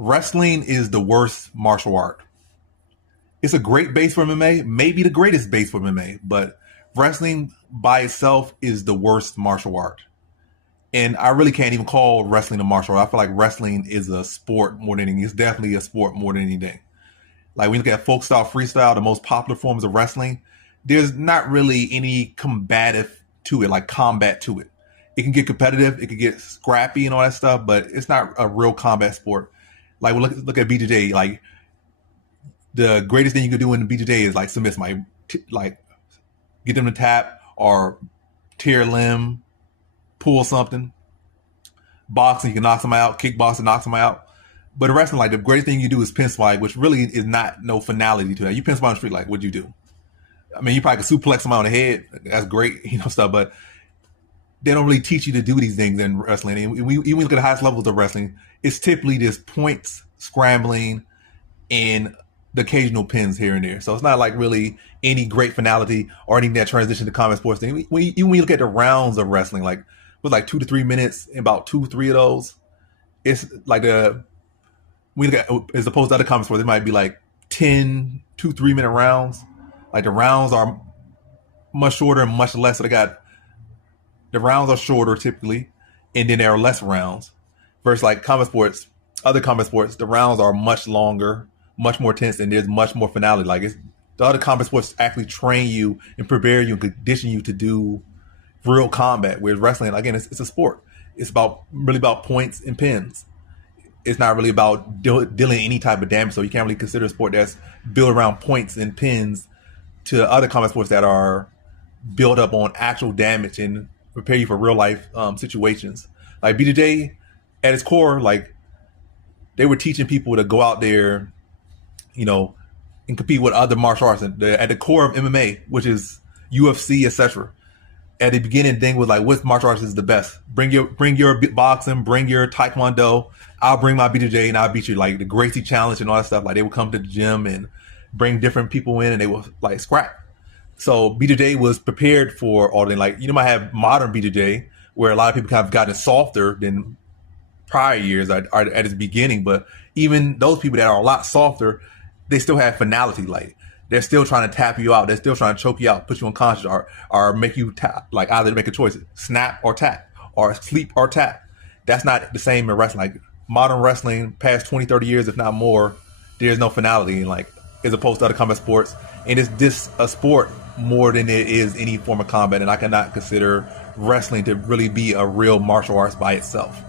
Wrestling is the worst martial art. It's a great base for MMA, maybe the greatest base for MMA, but wrestling by itself is the worst martial art. And I really can't even call wrestling a martial art. I feel like wrestling is a sport more than anything. It's definitely a sport more than anything. Like when you look at folk style, freestyle, the most popular forms of wrestling, there's not really any combative to it, like combat to it. It can get competitive, it can get scrappy and all that stuff, but it's not a real combat sport. Like look at BJJ. Like the greatest thing you could do in the BJJ is like submit somebody, like get them to tap or tear a limb, pull something. Boxing, you can knock somebody out. Kickboxing knocks somebody out. But wrestling, like the greatest thing you do is pin somebody, which really is not no finality to that. You pin somebody on the street, like what'd you do? I mean, you probably could suplex somebody on the head. That's great, stuff. But they don't really teach you to do these things in wrestling. And we even look at the highest levels of wrestling, it's typically just points, scrambling, and the occasional pins here and there. So it's not like really any great finality or anything that transition to combat sports thing. Even when you look at the rounds of wrestling, like with like 2 to 3 minutes, and about 2-3 of those, it's like we look at, as opposed to other combat sports, it might be like 10 2-3 minute rounds. Like the rounds are much shorter and much less. So the rounds are shorter typically, and then there are less rounds. Versus like combat sports, other combat sports, the rounds are much longer, much more tense, and there's much more finality. Like the other combat sports actually train you and prepare you and condition you to do real combat. Whereas wrestling, again, it's a sport. It's really about points and pins. It's not really about dealing any type of damage. So you can't really consider a sport that's built around points and pins to other combat sports that are built up on actual damage and prepare you for real life situations. Like BJJ, at its core, like they were teaching people to go out there, and compete with other martial arts. And at the core of MMA, which is UFC, etc. At the beginning, thing was like, which martial arts is the best? Bring your boxing, bring your taekwondo. I'll bring my BJJ and I'll beat you. Like the Gracie Challenge and all that stuff. Like they would come to the gym and bring different people in, and they would like scrap. So BJJ was prepared for all the, like, might have modern BJJ where a lot of people kind of gotten softer than prior years are at its beginning. But even those people that are a lot softer, they still have finality. Like they're still trying to tap you out. They're still trying to choke you out, put you unconscious, or make you tap, like either make a choice, snap or tap, or sleep or tap. That's not the same in wrestling. Like modern wrestling, past 20, 30 years, if not more, there's no finality. And like, as opposed to other combat sports, and it's this a sport more than it is any form of combat. And I cannot consider wrestling to really be a real martial arts by itself.